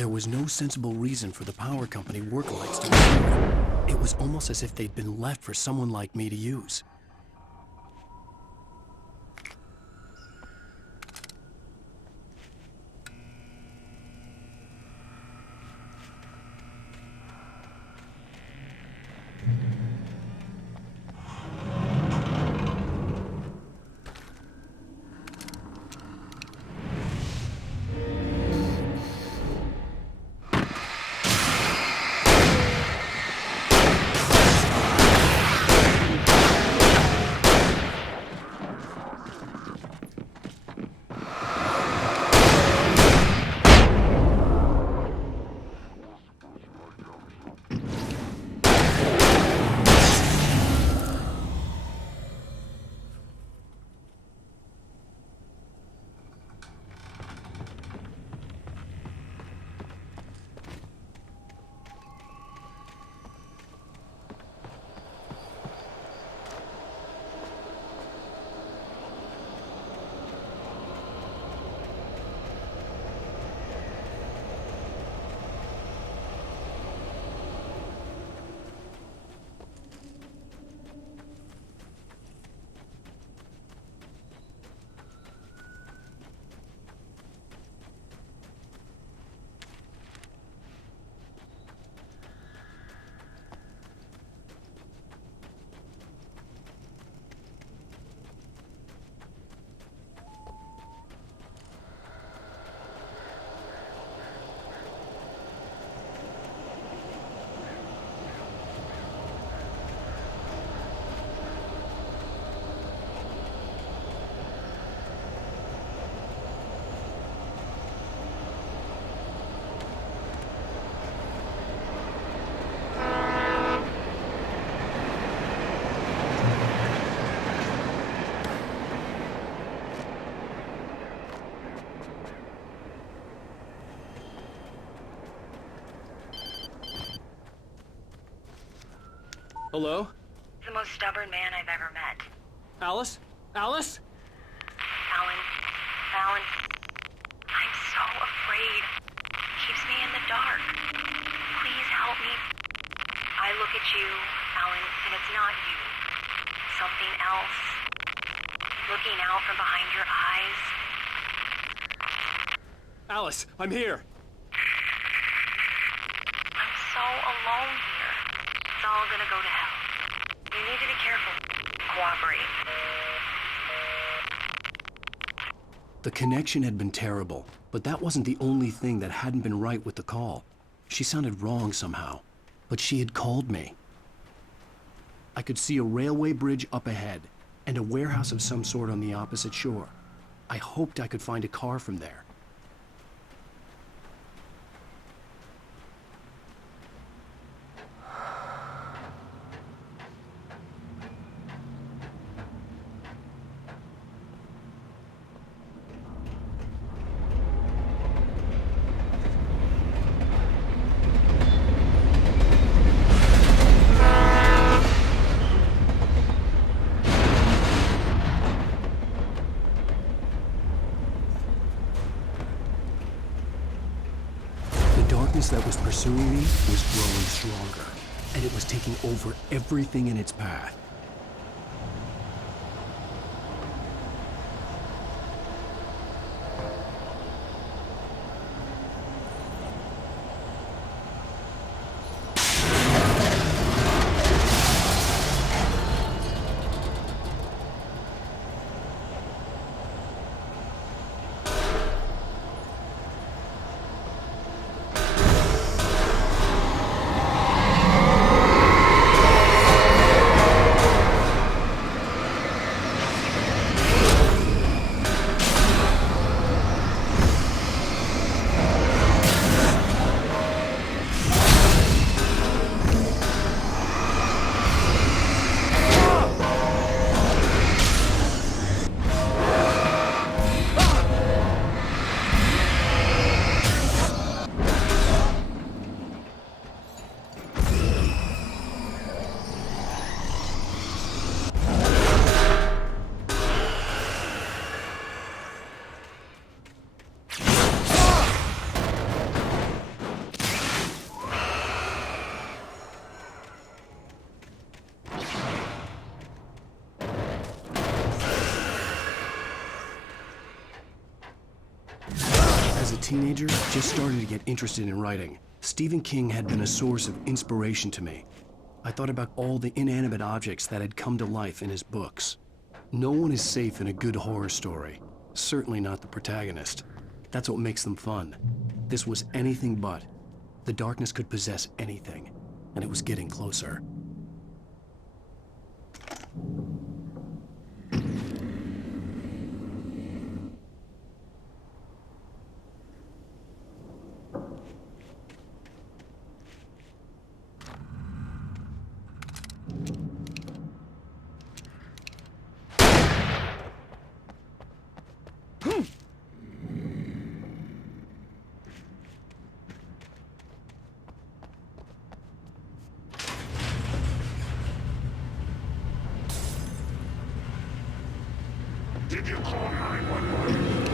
There was no sensible reason for the power company work lights to be on. It was almost as if they'd been left for someone like me to use. Hello? The most stubborn man I've ever met. Alice? Alice? Alan, I'm so afraid. Keeps me in the dark. Please help me. I look at you, Alan, and it's not you. Something else. Looking out from behind your eyes. Alice, I'm here. I'm so alone here. It's all gonna go to hell. You need to be careful. Cooperate. The connection had been terrible, but that wasn't the only thing that hadn't been right with the call. She sounded wrong somehow, but she had called me. I could see a railway bridge up ahead, and a warehouse of some sort on the opposite shore. I hoped I could find a car from there. The darkness that was pursuing me was growing stronger, and it was taking over everything in its path. As a teenager, just started to get interested in writing. Stephen King had been a source of inspiration to me. I thought about all the inanimate objects that had come to life in his books. No one is safe in a good horror story. Certainly not the protagonist. That's what makes them fun. This was anything but. The darkness could possess anything, and it was getting closer. Did you call 911?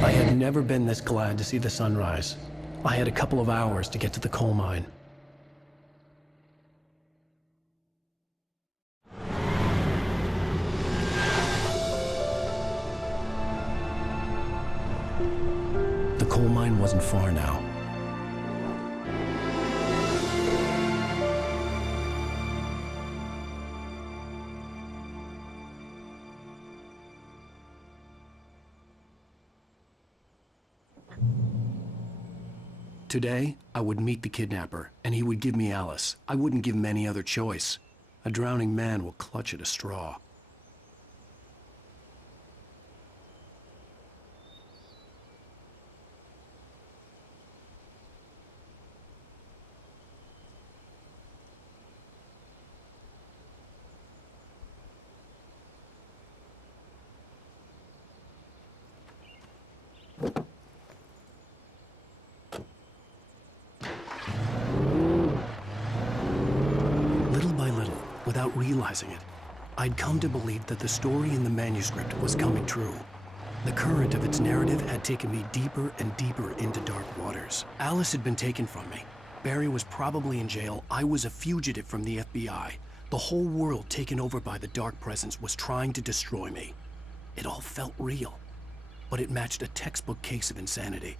I had never been this glad to see the sunrise. I had a couple of hours to get to the coal mine. The coal mine wasn't far now. Today, I would meet the kidnapper, and he would give me Alice. I wouldn't give him any other choice. A drowning man will clutch at a straw. without realizing it. I'd come to believe that the story in the manuscript was coming true. The current of its narrative had taken me deeper and deeper into dark waters. Alice had been taken from me. Barry was probably in jail. I was a fugitive from the FBI. The whole world taken over by the dark presence was trying to destroy me. It all felt real, but it matched a textbook case of insanity.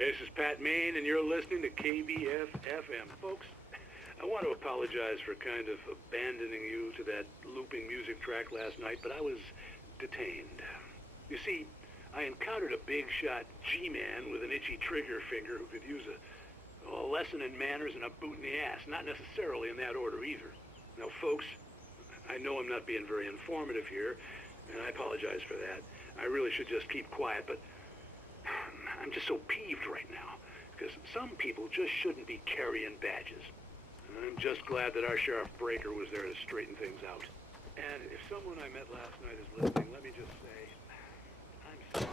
This is Pat Main, and you're listening to KBF-FM. Folks, I want to apologize for kind of abandoning you to that looping music track last night, but I was detained. You see, I encountered a big-shot G-man with an itchy trigger finger who could use a lesson in manners and a boot in the ass, not necessarily in that order either. Now, folks, I know I'm not being very informative here, and I apologize for that. I really should just keep quiet, but I'm just so peeved right now, because some people just shouldn't be carrying badges. And I'm just glad that our Sheriff Breaker was there to straighten things out. And if someone I met last night is listening, let me just say, I'm sorry.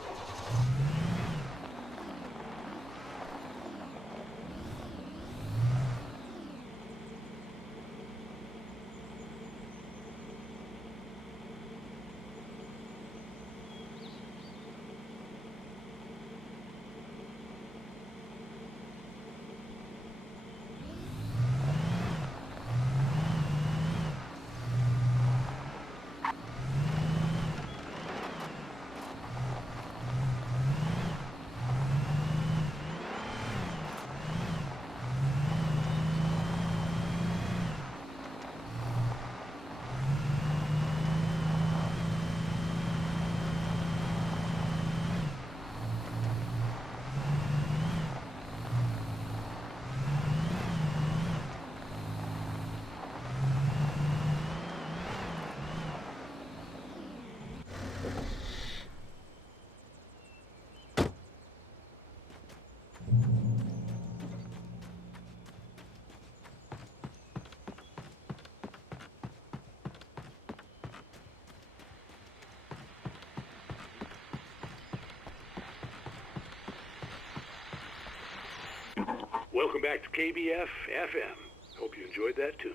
Welcome back to KBF-FM. Hope you enjoyed that tune.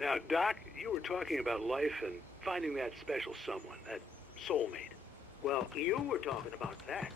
Now, Doc, you were talking about life and finding that special someone, that soulmate. Well, you were talking about that.